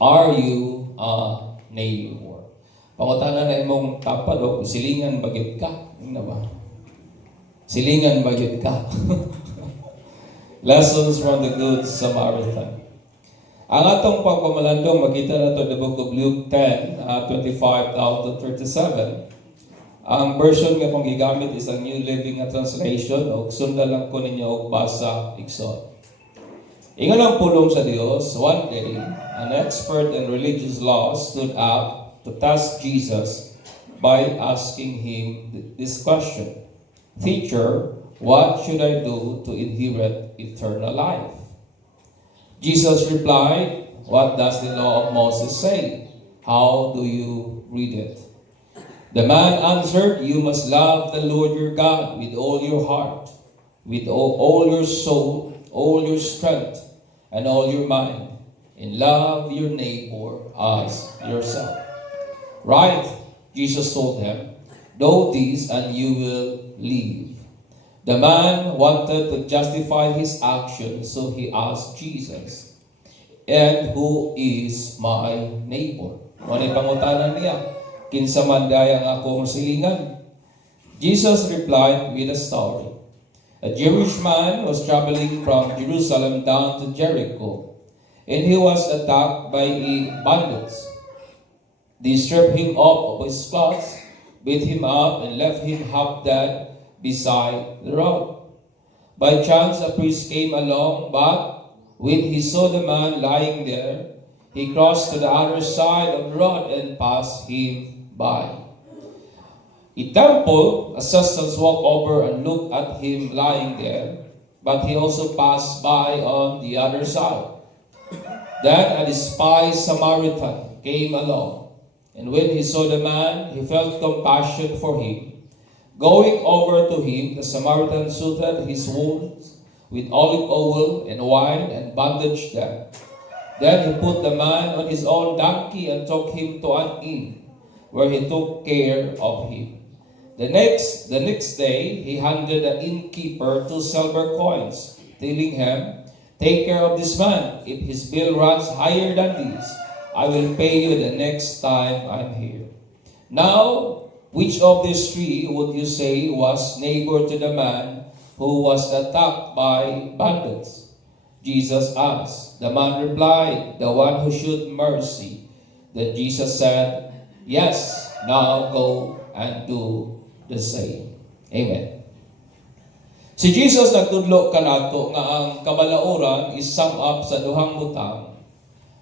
are you a neighbor? Pangutana na imong tapad o silingan bagit ka. Ano ba? Silingan bagit ka. Lessons from the Good Samaritan. Ang atong pagpamalandong makita na ito the book of Luke 10, 25 down to 37. Ang version nga kong gigamit is ang New Living Translation o sundan lang ko ninyo og basa igsoon. Ingon ang pulong sa Dios, one day, an expert in religious law stood up to test Jesus by asking him this question. Teacher, what should I do to inherit eternal life? Jesus replied, what does the law of Moses say? How do you read it? The man answered, you must love the Lord your God with all your heart, with all your soul, all your strength, and all your mind, and love your neighbor as yourself. Right? Jesus told him, do this and you will live. The man wanted to justify his action, so he asked Jesus, and who is my neighbor? Manay pangutanan niya, kinsa man daya ang akong silingan? Jesus replied with a story. A Jewish man was traveling from Jerusalem down to Jericho, and he was attacked by bandits. They stripped him of his clothes, beat him up, and left him half dead beside the road. By chance, a priest came along, but when he saw the man lying there, he crossed to the other side of the road and passed him by. A temple assistants walked over and looked at him lying there, but he also passed by on the other side. Then a despised Samaritan came along, and when he saw the man, he felt compassion for him. Going over to him, the Samaritan soothed his wounds with olive oil and wine and bandaged them. Then he put the man on his own donkey and took him to an inn, where he took care of him. The next day, he handed the innkeeper 2 silver coins, telling him, take care of this man. If his bill runs higher than this, I will pay you the next time I'm here. Now, which of these three would you say was neighbor to the man who was attacked by bandits? Jesus asked. The man replied, the one who showed mercy. Then Jesus said, yes, now go and do the same. Amen. Si Jesus nagtudlo kanato nga ang kabalauran is sum up sa duhang butang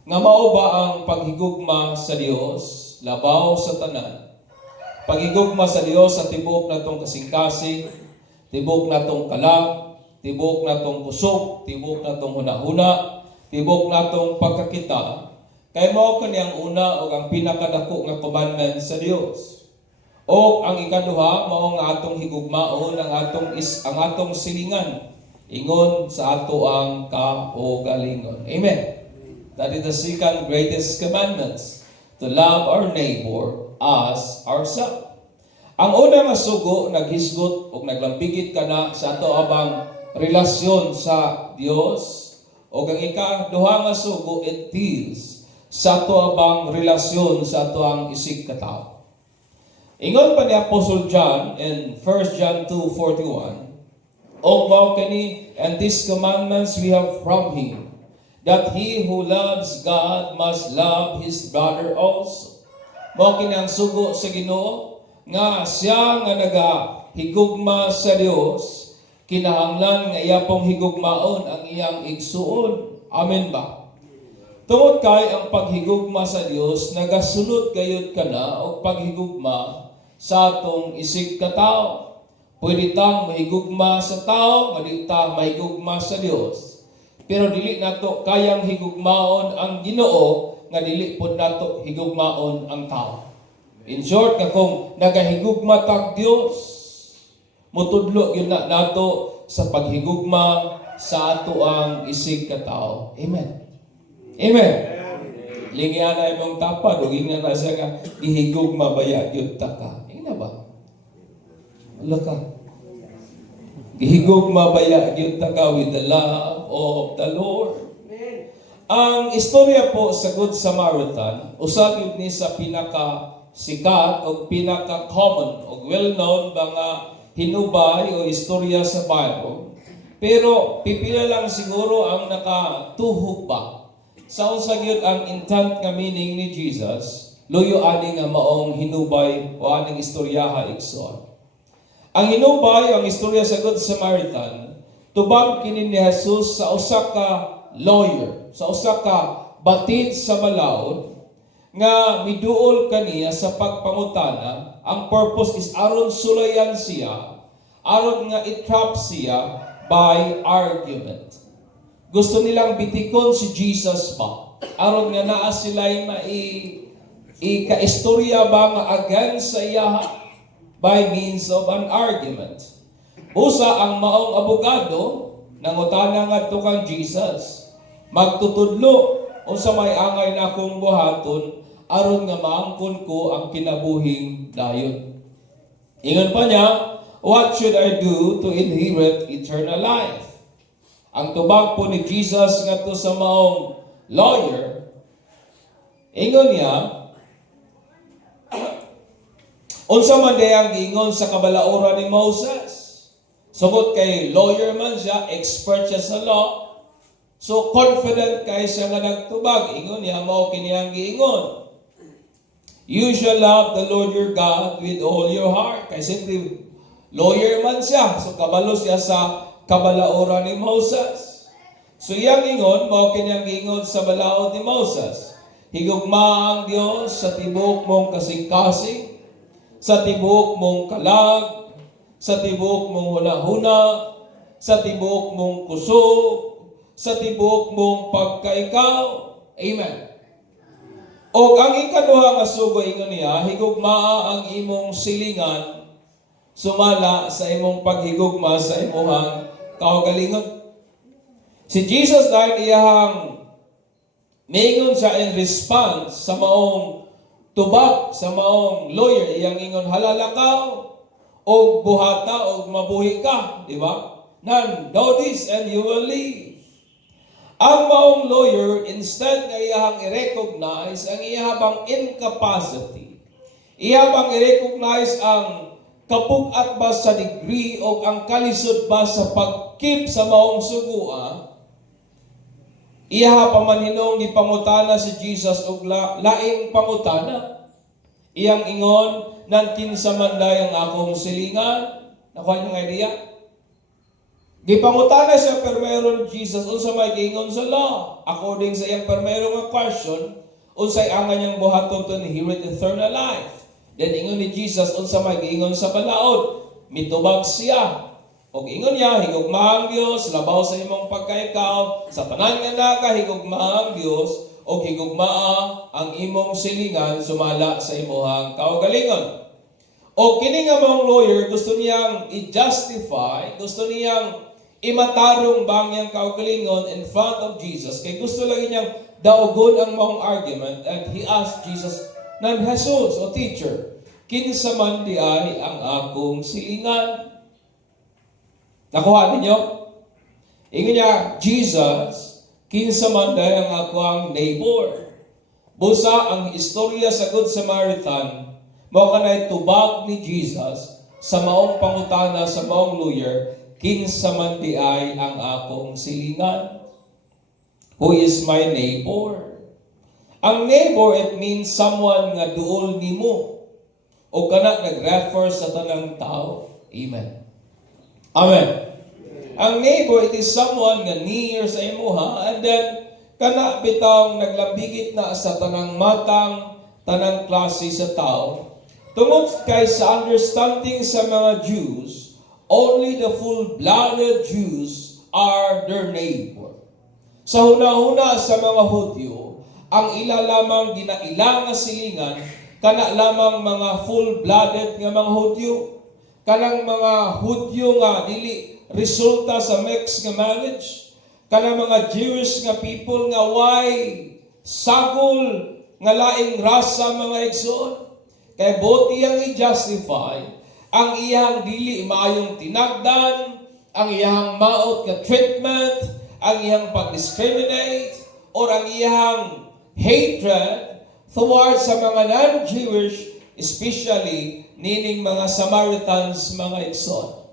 nga mao ba ang paghigugma sa Dios labaw sa tanan. Paghigugma sa Dios sa tibok natong kasing-kasing, tibok natong kalag, tibok natong kusog, tibok natong hunahuna, tibok natong pagkakita, kay mao kaniyang una o ang pinakadako nga commandment sa Dios. O ang ikaduha mao nga atong higugmaon ang atong silingan ingon sa ato ang kaugalingon. Amen. That is the second greatest commandments, to love our neighbor as ourselves. Ang una nga sugo naghisgot o naglambigit kana sa ato abang relasyon sa Dios, o ang ikaduha nga sugo it deals sa ato abang relasyon sa ato ang isig katao. Ingon pa ni Apostle John in 1 John 2:41, O mao kani, and these commandments we have from him, that he who loves God must love his brother also. Mao kini ang sugo sa Ginoo nga siya nga nagahigugma sa Dios, kinahanglan nga iya pong higugmaon ang iyang igsuon. Amen ba? Tungod kay ang paghigugma sa Dios nagasulod gayud kana og paghigugma sa atong isig katao. Pwede tang mahigugma sa tao, pwede tang mahigugma sa Dios. Pero dili nato kayang higugmaon ang Ginoo nga dili pud nato higugmaon ang tao. In short, nga kung nagahigugma tag Dios, mutudlo gyud na nato sa paghigugma sa ato ang isig katao. Amen. Amen. Lingyan na imong tapad, ug ingnan na siya nga gihigugma baya gyud ta ka. Ina ba? Wala ka. Gihigugma baya gyud ta ka with the love of the Lord. Ang istorya po sa Good Samaritan, usab yun ni sa pinaka-sikat o pinaka-common o well-known mga hinubay o istorya sa Bible. Pero pipila lang siguro ang nakatuhog pa. Sa usa gyud ang intent nga meaning ni Jesus, luyo ani nga maong hinubay o aning istoryaha igsoon. Ang hinubay, ang istorya sa Good Samaritan, tubag kini ni Jesus sa usa ka lawyer, sa usa ka batid sa balaod nga miduol kaniya sa pagpangutana. Ang purpose is aron sulayan siya, aron nga i-trap siya by argument. Gusto nilang bitikon si Jesus ba? Aron nga naa sila'y ika-istorya ba nga against sa iya by means of an argument. Busa ang maong abogado nangutana ngadto kang Jesus, magtutudlo unsa may angay na akong buhaton aron nga maangkon ko ang kinabuhing dayon. Ingon pa niya, what should I do to inherit eternal life? Ang tubag po ni Jesus ngadto sa maong lawyer, ingon niya, unsa man dayang giingon sa kabalauran ni Moses. Sugod kay lawyer man siya, expert siya sa law. So confident kay siya nga nagtubag. Ingon niya, mao kini ang giingon. You shall love the Lord your God with all your heart. Kay simply lawyer man siya. So kabalo siya sa kabalauran ni Moses. So iyang ingon, mao kini ang giingon sa balaod ni Moses. Higugma ang Dios sa tibok mong kasing-kasing, sa tibok mong kalag, sa tibok mong huna-huna, sa tibok mong kusog, sa tibok mong pagkaikaw. Amen. O ang ikaduha nga sugo ingon niya, higugmaa ang imong silingan, sumala sa imong paghigugma sa imong kaugalingon. Si Jesus dahil iyahang mingon siya in response sa maong tubag, sa maong lawyer, iyang ingon halalakaw, o buhata, o mabuhi ka, di ba? None, do this and you will live. Ang maong lawyer, instead nga iyahang i-recognize ang iyahabang incapacity, iyahabang i-recognize ang kapugat ba sa degree o ang kalisod ba sa pag-keep sa maong sugua, iyaha pamanhinong ipangutana si Jesus og laing pangutana. Iyang ingon, nan kinsa man day ang akong silingan. Nakuha niyo nga idea? Gipangutana siya permero ni Jesus unsa may giingon sa law. According sa iyang permero nga question, unsay angan niyang buhaton to inherit eternal life. Then ingon ni Jesus unsa may giingon sa balaod. Mitubag siya. Og ingon niya, higugma ang Dios, labaw sa imong pagkaikaw, sa tanan nga naka higugma ang Dios, o higugmaa ang imong silingan sumala sa imong kaugalingon. O kini nga mong lawyer gusto niyang i-justify, gusto niyang imatarong bangyang kaugalingon in front of Jesus. Kay gusto lang niyang daugon ang mong argument, and he asked Jesus, nan Jesus o teacher, kinsa man di ay ang akong silingan? Nakuha ninyo? Ingon niya, Jesus, kinsa man day ang ako ang neighbor. Busa ang istorya sa Good Samaritan, mao kanay tubag ni Jesus sa maong pangutana sa maong lawyer, kinsa man di ay ang akong silingan? Who is my neighbor? Ang neighbor, it means someone nga duol nimo o kana nag-refer sa tanang tao. Amen. Amen. Ang neighbor, it is someone nga near sa imuha, and then kana bitang naglambigit na sa tanang matang, tanang klase sa tao. Tungod kay sa understanding sa mga Jews, only the full-blooded Jews are their neighbor. Sa huna-huna sa mga Hudyo, ang ila lamang ginaila nga silingan, kana lamang mga full-blooded nga mga Hudyo. Kanang mga Hudyo nga dili resulta sa mixed nga marriage. Kanang mga Jewish nga people nga way sagol nga laing rasa mga igsoon. Kay both iyang i-justify ang iyang dili maayong tinagdan, ang iyang maot nga treatment, ang iyang pag-discriminate, o or ang iyang hatred towards sa mga non-Jewish, especially nining mga Samaritans, mga igsoon.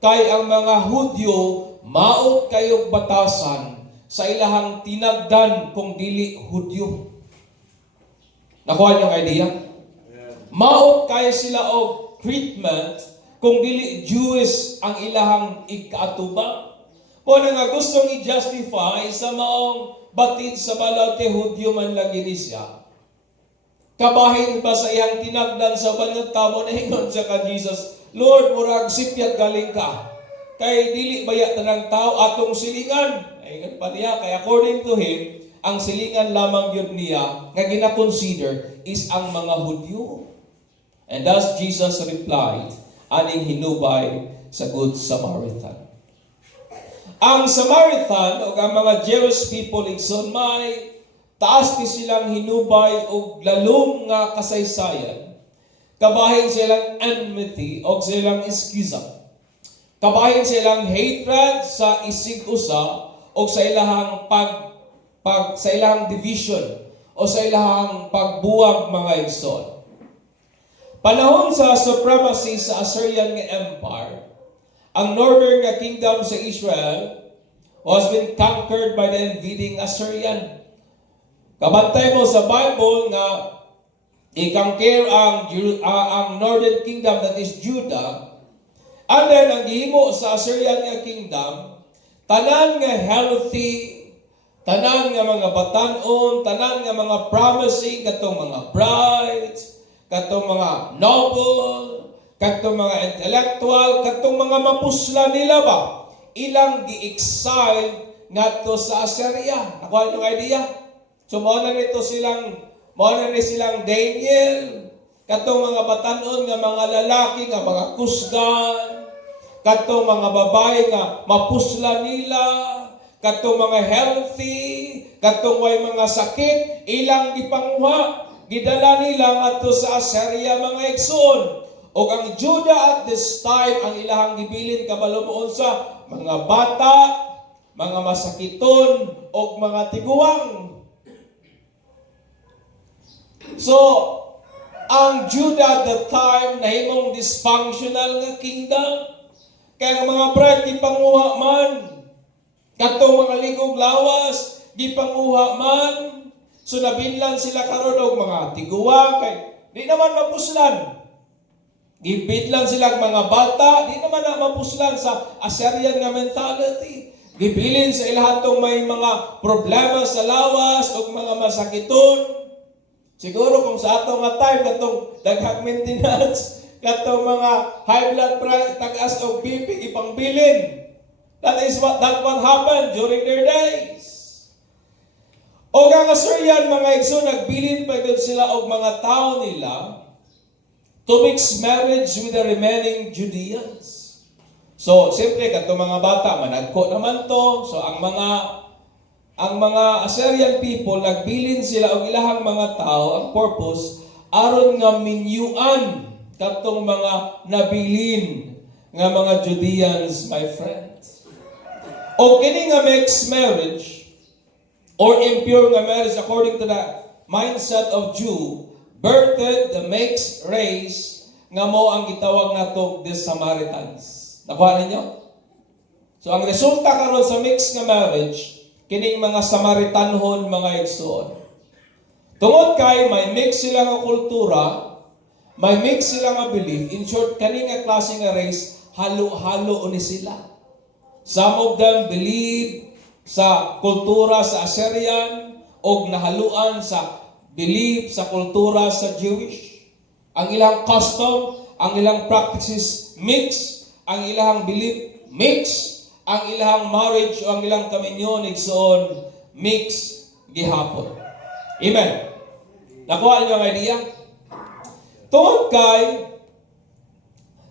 Kay ang mga Hudyo, maot kayong batasan sa ilahang tinagdan kung dili Hudyo. Nakuha niyo ang idea? Maot kayo sila og treatment kung dili Jewish ang ilahang ikaatuba. O na nga gustong i-justify sa maong batid sa balaw kay Hudyo man lagi ni siya. Kabahin pa sa iyang tinagdan sa banyang tamo na hingon siya ka Jesus, Lord, murag sipyat galing ka. Kay dili baya tanang tao atong silingan. Ay pa niya, kay according to him, ang silingan lamang yun niya nga gina-consider is ang mga Hudyo. And thus Jesus replied, aning hinubay sa Good Samaritan. Ang Samaritan o ang mga Jewish people igsoon may taas ni silang hinubay o lalong nga kasaysayan. Kabahin silang enmity o silang schism. Kabahin silang hatred sa isig-usa o sa ilahang sa ilahang division o sa ilahang pagbuwag mga igsoon. Panahon sa supremacy sa Assyrian Empire, ang northern kingdom sa Israel was been conquered by the invading Assyrian. Kabantay mo sa Bible nga i-conquer ang northern kingdom, that is Judah. And then ang gihimo sa Assyrian kingdom, tanan nga healthy, tanan nga mga batanon, tanan nga mga promising, katong mga brides, katong mga noble, katong mga intellectual, katong mga mapusla nila ba, ilang gi-exile ngadto sa Assyria. Nakuha niyo idea? So mao na silang Daniel, katong mga batanon nga mga lalaki nga mga kusgan, katong mga babae nga mapusla nila, katong mga healthy, katong way mga sakit, ilang gipanguha, gidala nila ngadto sa Assyria mga igsoon. O ang Judah at this time, ang ilahang gibilin kabaloon sa mga bata, mga masakiton, o mga tiguang. So, ang Judah at the time, nahimong dysfunctional nga kingdom. Kaya ang mga bride, gipanguha man. Katong mga ligog lawas, gipanguha man. So, nabinlan sila karon og mga tiguang. Kaya, di naman mapuslan. Gibidlan sila mga bata, di naman na mapuslan sa Assyrian nga mentality. Gibilin sa ilahatong may mga problema sa lawas o mga masakiton. Siguro kung sa atong nga time, katong daghang maintenance, katong mga high blood pressure, tagas o BP, ipangbilin. That what happened during their days. O ang Assyrian mga igsoon, nagbilin pa sila og mga tao nila to mix marriage with the remaining Judeans. So, siyempre, katong mga bata, managko naman to. So, ang mga Assyrian people, nagbilin sila og ilahang mga tao, ang purpose, aron nga minyuan katong mga nabilin nga mga Judeans, my friends. O kini nga mixed marriage, or impure nga marriage, according to the mindset of Jew, birthed the mixed race nga mo ang gitawag nato the Samaritans. Nakuha ninyo? So ang resulta karon sa mixed nga marriage, kining mga Samaritanhon mga igsoon. Tungod kay may mix sila nga kultura, may mix sila nga belief, in short kani nga klase nga race, halo-halo ni sila. Some of them believe sa kultura sa Assyrian og nahaluan sa belief sa kultura sa Jewish. Ang ilang custom, ang ilang practices mix, ang ilang belief mix, ang ilang marriage o ang ilang kaminyon igsoon mix gihapon. Amen. Nakuha niyo ang idea? Tungod kay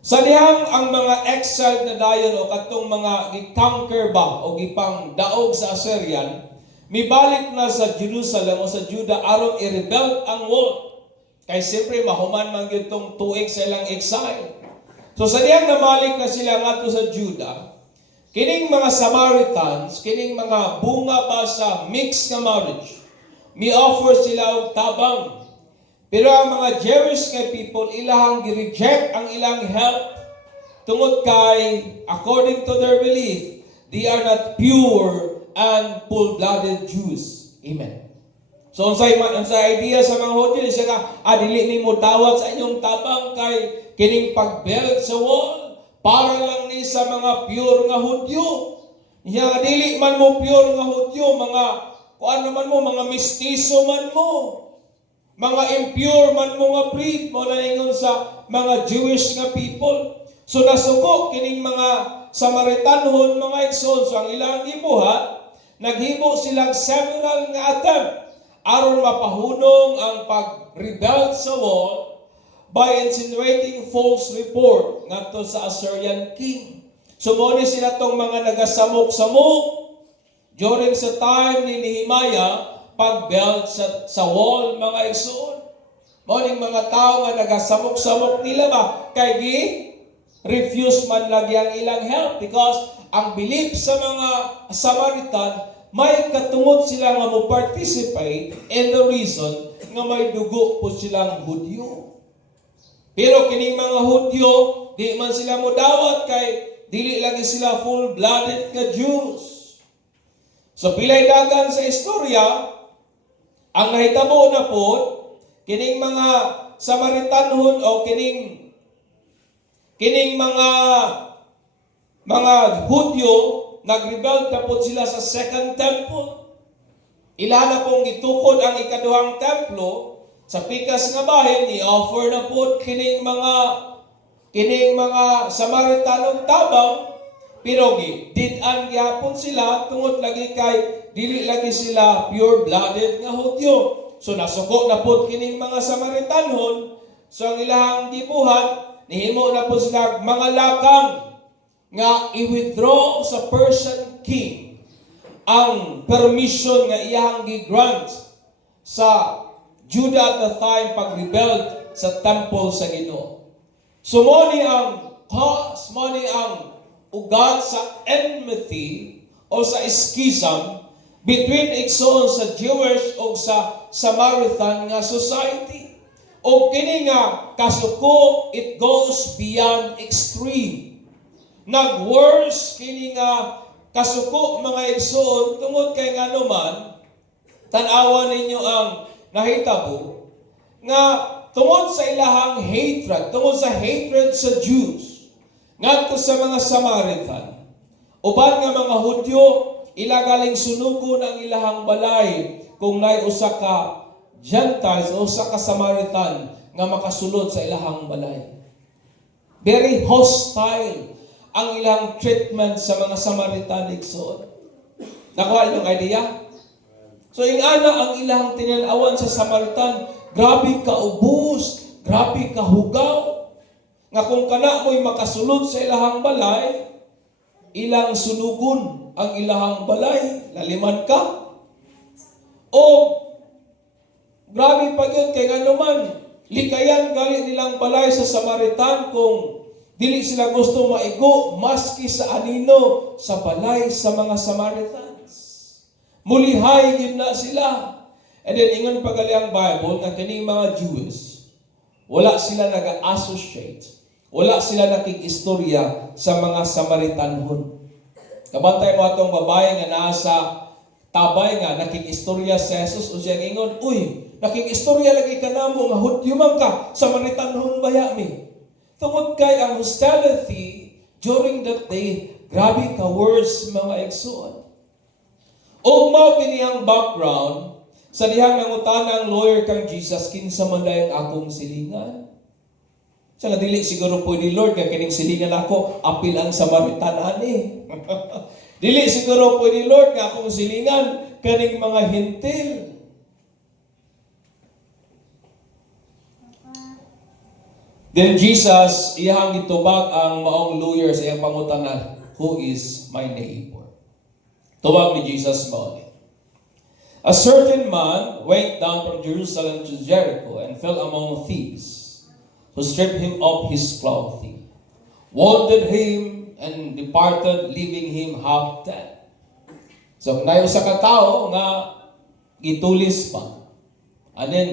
sa dihang ang mga exiled na dayon o katong mga gi-conquer ba o gipang daog sa Assyrian, mibalik na sa Jerusalem o sa Judah aron i-rebuild ang wall. Kay siyempre mahuman man gyud tong tuig sa ilang exile. So sa diyang namalik na sila ngadto sa Judah, kining mga Samaritans, kining mga bunga ba sa mixed nga marriage, mi-offer sila og tabang. Pero ang mga Jewish nga people, ilahang gi-reject ang ilang help tungod kay, according to their belief, they are not pure and full-blooded Jews. Amen. So, sa idea sa mga Hudyo, siya ka, dili ni mo dawat sa inyong tabang kay kining pag-build sa wall, para lang ni sa mga pure nga Hudyo. Siya, dili man mo pure nga Hudyo, mga, kuan naman mo, mga mistiso man mo, mga impure man mo nga breed, mo na ingon sa mga Jewish nga people. So nasuko kining mga Samaritanhon, mga igsoon, so ang ilang gibuhat, naghibo silang several nga attempt aron mapahunong ang pag-rebel sa wall by insinuating false report ngadto sa Assyrian king. So mo ni sila tong mga nagasamok-samok during sa time ni Nehemiah pag-build sa wall, mga igsoon. Mo ning mga tao nga nagasamok-samok nila ba kay refuse man lagi ang ilang help because ang belief sa mga Samaritan may katungod sila nga mo participate in the reason nga may dugo po silang Hudyo. Pero kining mga Hudyo, di man sila mo dawat kay dili lagi sila full-blooded nga Jews. So pilay dagan sa istorya, ang nahitabo na po, kining mga Samaritanhon o kining mga Hudyo, nag-rebel na po sila sa second temple. Ila na pong gitukod ang ikaduhang templo, sa pikas nga bahin, i-offer na po kining mga Samaritanong tabang, pero did-an gyapon sila, tungod lagi kay, dili lagi sila pure-blooded nga Hudyo. So nasuko na po kining mga Samaritanhon, so ang ilahang gibuhat, nihimo na po sila mga lakang nga i-withdraw sa Persian king ang permission nga iyang gi-grant sa Judah at the time pag-rebuild sa temple sa Ginoo. So mo ni ang cause, mo ni ang ugat sa enmity o sa schism between igsoon sa Jewish o sa Samaritan nga society. O kini nga kasuko, it goes beyond extreme. Nag-worse kini nga kasuko, mga igsoon, tungod kay nga naman, tanawa ninyo ang nahitabo, nga tungod sa ilahang hatred, tungod sa hatred sa Jews, ngadto sa mga Samaritan, uban nga mga Hudyo, ilagaling sunugon ang ilahang balay kung nay usa ka Gentiles o usa ka Samaritan nga makasulod sa ilahang balay. Very hostile ang ilang treatment sa mga Samaritan igsoon. Nakuha niyo ang idea? So ingana ang ilang tinanawan sa Samaritan, grabe ka ubos, grabe ka hugaw. Nga kung kana mo'y makasulod sa ilahang balay, ilang sunugon ang ilahang balay, laliman ka. O grabe pa yun, kaya nga naman, likayan galing nilang balay sa Samaritan kung dili sila gusto maigo maski sa anino sa balay sa mga Samaritans. Mulihay yun na sila. And then ingon pagali ang Bible na kining mga Jews, wala sila nag-associate, wala sila nakikistorya sa mga Samaritanhon. Kabantay mo atong babae nga nasa tabay nga nakikistorya sa Jesus o siya ingon, uy, nakikistorya lagi ka na mo nga Hudyo man ka, Samaritanhon baya mi. Tungod kay ang hostility during that day, grabe ka worse mga igsoon. O mao kiniyang background sa dihang nangutana ang lawyer kang Jesus, kinsa man dayang akong silingan. Sa dili siguro pwede Lord kay kining silingan ako apil ang Samaritan ani. Dili siguro pwede Lord nga akong silingan kaning mga hintil. Then Jesus, iyang gitubag ang maong lawyer sa iyang pangutanan, who is my neighbor? Tubag ni Jesus mao. A certain man went down from Jerusalem to Jericho and fell among thieves, who stripped him of his clothing, wounded him, and departed, leaving him half dead. So, nayo sa katao nga gitulis pa. And then,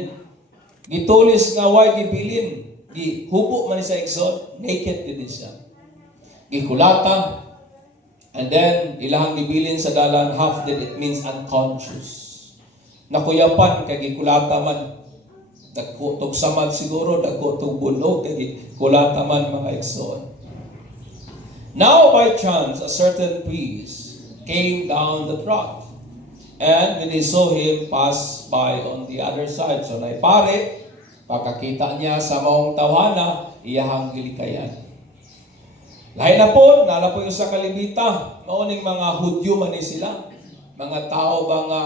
gitulis nga way gibilin. Gihubo man sa exod, naked din siya. Gikulata, and then ilahang gibilin sa dalan half dead, it means unconscious. Nakuyapan kay gikulata man, dagkutog samad siguro, dagkutog bulog kay gikulata man mga exod. Now by chance a certain priest came down the rock, and when he saw him pass by on the other side, so naipare, pagkakita niya sa maong tawhana, iyahang gilikayan. Lain na po, nala po yung sa kalibita, mauning mga Hudyo man sila, mga tao ba nga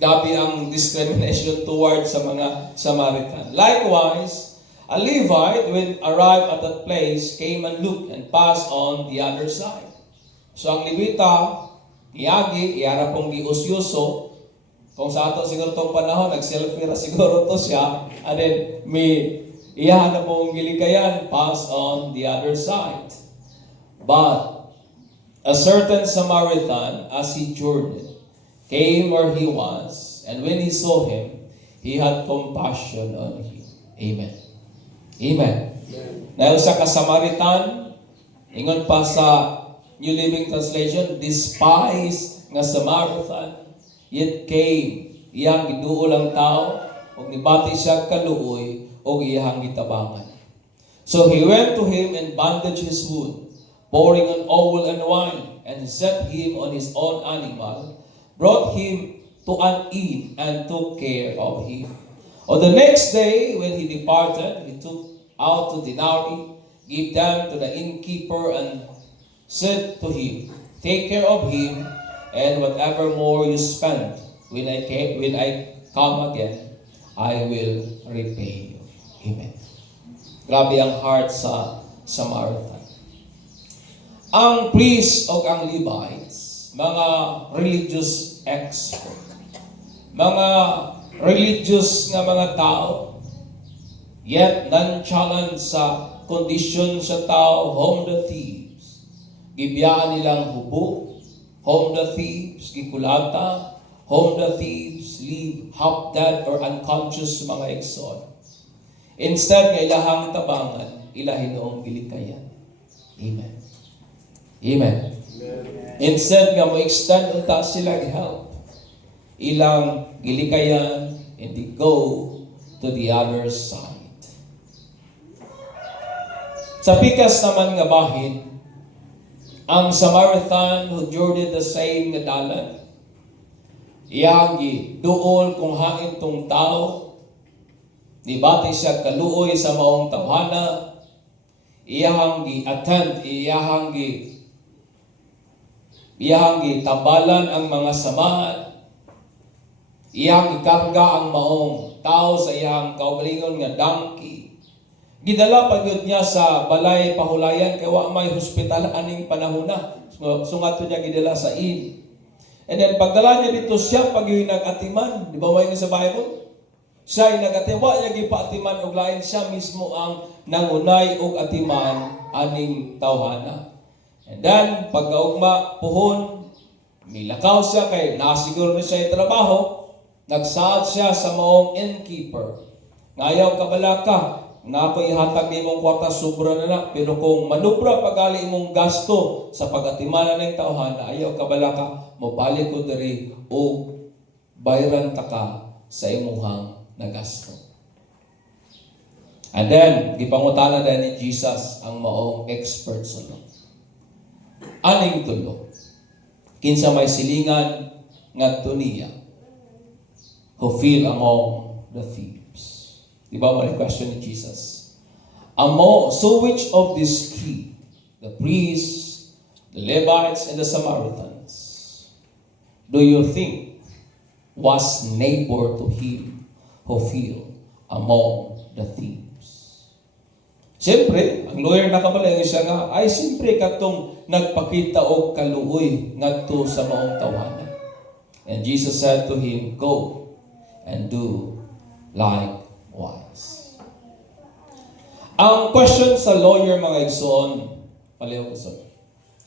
gabi ang discrimination towards sa mga Samaritan. Likewise, a Levite, when arrived at that place, came and looked and passed on the other side. So ang Levita, iyagi, iyara pong giusyoso, kung sa ato siguro itong panahon, nag-selfie na siguro to siya, and then may iyahan na pong gilikayan, pass on the other side. But a certain Samaritan, as he journeyed, came where he was, and when he saw him, he had compassion on him. Amen. Amen. Dahil sa Samaritan, ingon pa sa New Living Translation, despise nga Samaritan, yet came, iyang giduol ang tao, o nibati siya kaluoy, o iyang gitabangan. So he went to him and bandaged his wound, pouring on oil and wine, and set him on his own animal, brought him to an inn, and took care of him. On the next day, when he departed, he took out 2 denarii, gave them to the innkeeper, and said to him, take care of him, and whatever more you spend, when I come again, I will repay you. Amen. Grabe ang heart sa Samaritan. Ang priest o ang Levites, mga religious expert, mga religious nga mga tao, yet nonchalant sa kondisyon sa tao, home the thieves. Gibiyaan nilang hubo, home the thieves, gikulata, home the thieves, leave half dead or unconscious mga exod. Instead nga ilahang tabangan, ilahin noong gilikayan. Amen. Amen. Instead nga mo extend unta sila help, ilang gilikayan, and they go to the other side. Sa pikas naman nga bahin, ang Samaritan who journeyed the same nga dalan, iyang giduol kung hain tong tao, nibati siya kaluoy sa maong tawhana, iyang gi-attend, iyang gitambalan ang mga samahan, iyang ikarga ang maong tao sa iyang kaugalingon nga donkey. Gidala pagyud niya sa balay pahulayan kay wa may hospital aning panahona. Sungat niya gidala sa inn. And then pagdala niya dito siya pagyud nag-atiman, di ba may sa Bible? Siya ay nag-atiman, wa niya gipaatiman og lain, siya mismo ang nangunay og atiman aning tawhana. And then pagkaugma puhon, milakaw siya kay nasiguro na siya yung trabaho, nagsaad siya sa maong innkeeper. Ngayaw kabalaka, na ako ihatag ni mong kwarta sobra na, pero kung manubra pagali imong gasto sa pag-atimana ng tawhana, ayaw kabalaka, mabalik ko diri o bayaran ta ka sa imuhang na gasto. And then, gipangutana din ni Jesus ang maong expert sa law. Aning tulo, kinsa may silingan ngadto niya, who fell among the thieves. Diba mo question ni Jesus? So which of these three, the priests, the Levites, and the Samaritans, do you think was neighbor to him who fell among the thieves? Siyempre, ang lawyer nakabalayan siya nga, ay siyempre katong nagpakita og kaluoy ngadto sa maong tawanan. And Jesus said to him, go and do likewise. Ang question sa lawyer mga igsoon, Paliw ko sir.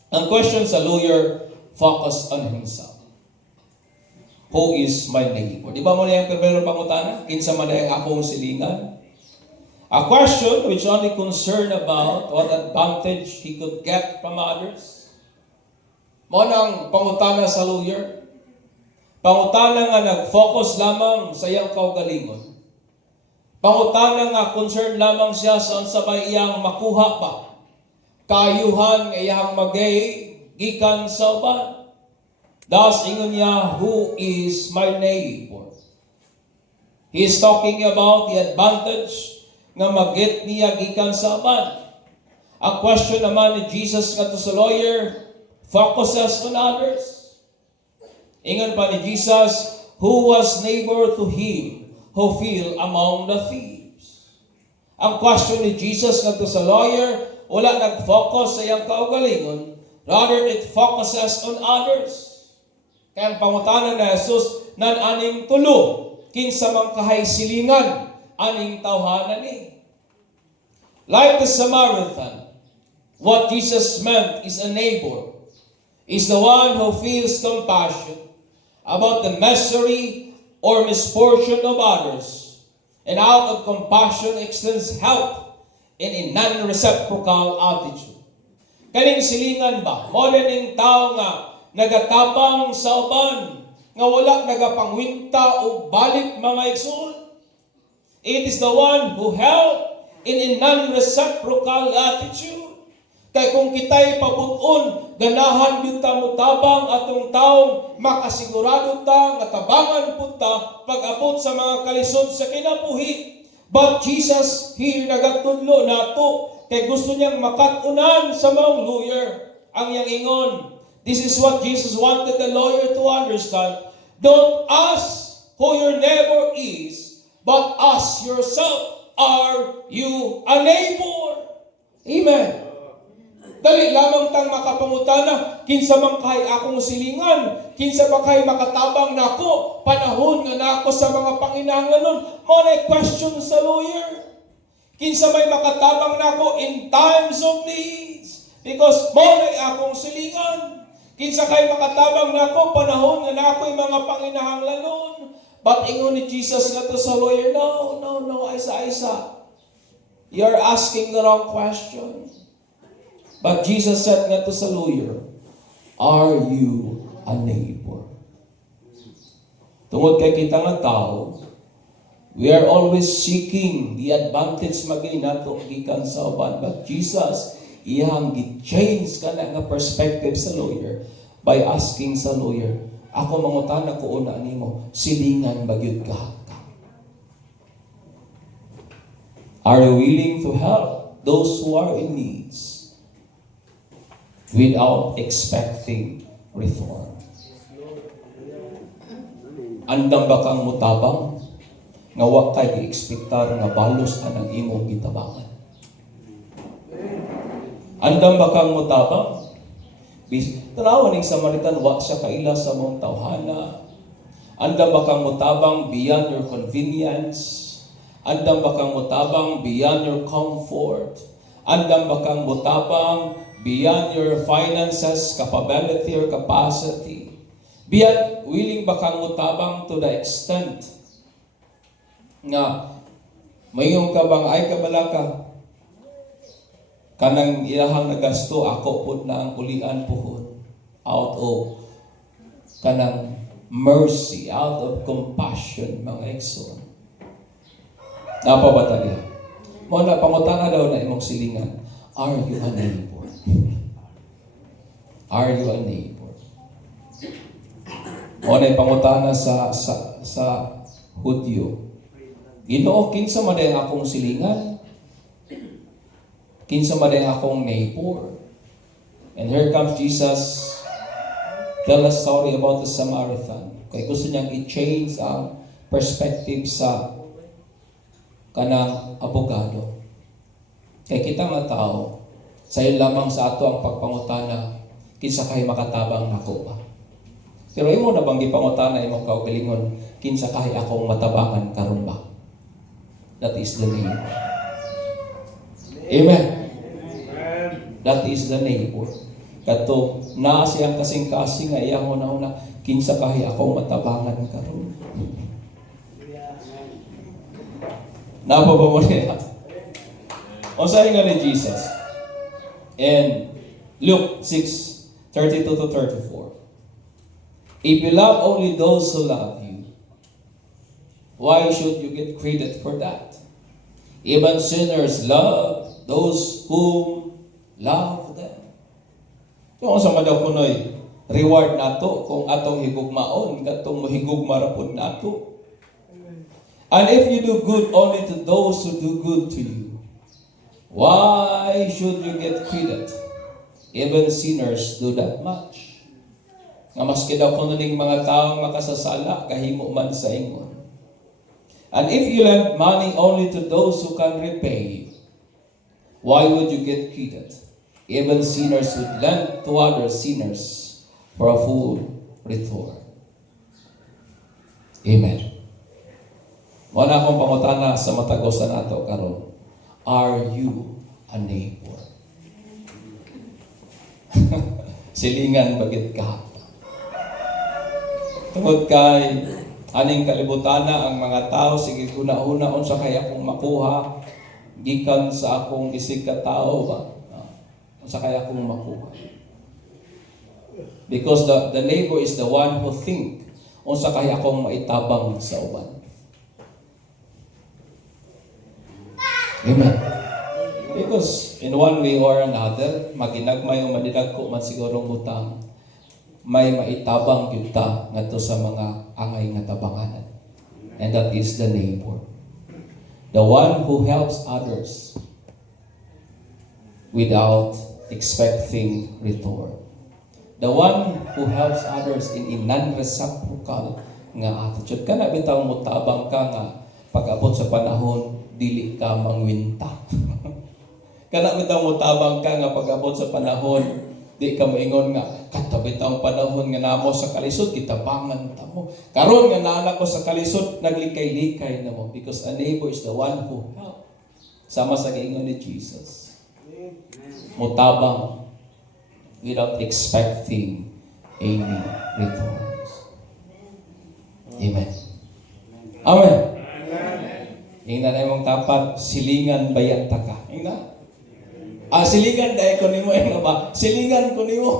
Ang question sa lawyer, focus on himself. Who is my neighbor? Di ba mo na yung primero pangutana? Kinsa man ang akong silingan? A question which only concerned about what advantage he could get from others. Mo nang pangutana sa lawyer. Pangutana nga nag-focus lamang sa iyang kaugalingon. Pangutana nga concerned lamang siya sa unsabay iyang makuha pa. Kaayuhan iyang magay gikan sa uban. Thus, ingon niya, who is my neighbor? He is talking about the advantage nga mag-get niya gikan sa uban. Ang question naman ni Jesus nga to sa lawyer, focuses on others. Ingon pa ni Jesus, who was neighbor to him who fell among the thieves? Ang question ni Jesus nga to sa lawyer, wala nag-focus sa iyang kaugalingon, rather it focuses on others. Kaya ang pangutanan na Jesus, nan aning tulo, kinsa mang kahay silingan, aning tawhanan ni. Like the Samaritan, what Jesus meant is a neighbor, is the one who feels compassion about the misery or misfortune of others, and out of compassion extends help in a non-reciprocal attitude. Kaning silingan ba? Modeling tao nga nagatapang sa uban, nga wala nagapangwinta o balik mga igsoon. It is the one who help in a non-reciprocal attitude. Kaya kung kita'y pabuton, ganahan yun ta mo tabang atong taong makasigurado ta, nga tabangan po ta, pag-abot sa mga kalisod sa kinabuhi. But Jesus here nagatudlo nato, kay gusto niyang makatunan sa mga lawyer. Ang yang ingon, this is what Jesus wanted the lawyer to understand. Don't ask who your neighbor is, but ask yourself, are you a neighbor? Amen. Dali lamang tang makapangutana, kinsa man kay akong silingan, kinsa ba kay makatabang nako, panahon nga nako sa mga panginahanglanon. Mo na question sa lawyer. Kinsa may makatabang nako in times of needs, because mo na akong silingan. Kinsa kay makatabang nako, panahon nga nako mga panginahanglanon. But ingon ni Jesus nga to sa lawyer, no, Isa. You're asking the wrong question. But Jesus said nga to sa lawyer, are you a neighbor? Tungod kay kita nga tao, we are always seeking the advantage magay nato gikan sa uban. But Jesus, iyang gi-change ka na nga perspective sa lawyer by asking sa lawyer, ako mangutana ko una nimo, silingan bagyud ka? Are you willing to help those who are in needs without expecting reform? Andam ba kang mutabang nga wa kay gi-ekspektar nga balos anang imong gitabangan? Andam ba kang mutabang? Tanawan ning Samaritan, wa siya kaila sa mong tawhana. Andam ba kang mutabang beyond your convenience? Andam ba kang mutabang beyond your comfort? Andam ba kang mutabang beyond your finances, capability, or capacity? Beyond, willing ba kang mutabang to the extent nga mayong ka bang ay kabalaka kanang ilahang nagasto, ako pud na ang kulian puhon out of kanang mercy, out of compassion, mga igsoon. Napabatali. Mo na pangutana daw na imong silingan, are you a neighbor? Are you a neighbor? Mo na pangutana sa Hudyo. Ginoo, kinsa man day akong silingan? Kinsa man day akong neighbor? And here comes Jesus, tell a story about the Samaritan. Kaya gusto niyang i-change ang perspective sa kanang abogado. Kaya kita nga tao, sayo lamang sa ato ang pagpangutana, kinsa kay makatabang nako ba? Pero imo na bang gipangutana imong kaugalingon, kinsa kay akong matabangan karon ba? That is the name. Amen. That is the neighbor. Kato, naa siyang kasing-kasing nga iyang una-una, kinsa kahi ako matabangan karon. Napa ba mo niya? O sa'yo nga ni Jesus. And Luke 6:32 to 34. If you love only those who love you, why should you get credit for that? Even sinners love those who love them. So, sa madaw kunoy, reward nato kung atong higugmaon, katong mahigugma rapod nato. And if you do good only to those who do good to you, why should you get credit? Even sinners do that much. Nga maski daw kuno ning mga taong makasasala, kahimo man sa ingon. And if you lend money only to those who can repay, why would you get credit? Even sinners would lend to other sinners for a full return. Amen. Wala akong pangutana sa matagosan nato karon. Are you a neighbor? Silingan bagit ka. Tungod kay aning kalibutana ang mga tao, sige kuna-una unsa kay akong makuha gikan sa akong isig ka tao ba? Unsa kay akong makuha? Because the neighbor is the one who think unsa kay akong maitabang sa uban. Amen. Because in one way or another, maginagmay o manidagko man sigurong butang, may maitabang gyud ta ngadto sa mga angay nga tabanganan. And that is the neighbor. The one who helps others without expecting return. The one who helps others in non-reciprocal nga attitude. Kana bitaw mo tabang ka nga pag-abot sa panahon dili ka mangwinta. Kana bitaw mo tabang ka nga pag-abot sa panahon di ka maingon nga katabit ang panahon nga namo sa kalisod kitabangan ta mo. Karon nga naa ko sa kalisod naglikay-likay na mo because a neighbor is the one who help. Sama sa giingon ni Jesus. Mutabang without expecting any returns. Amen. Amen. Ingnan na mong tapat, silingan bayat ta ka. Ingnan. Silingan dahil ko nimo nga ba? Silingan ko nimo.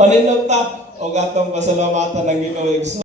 Maninong ta, o gatong pasalamatan ng Ginoo.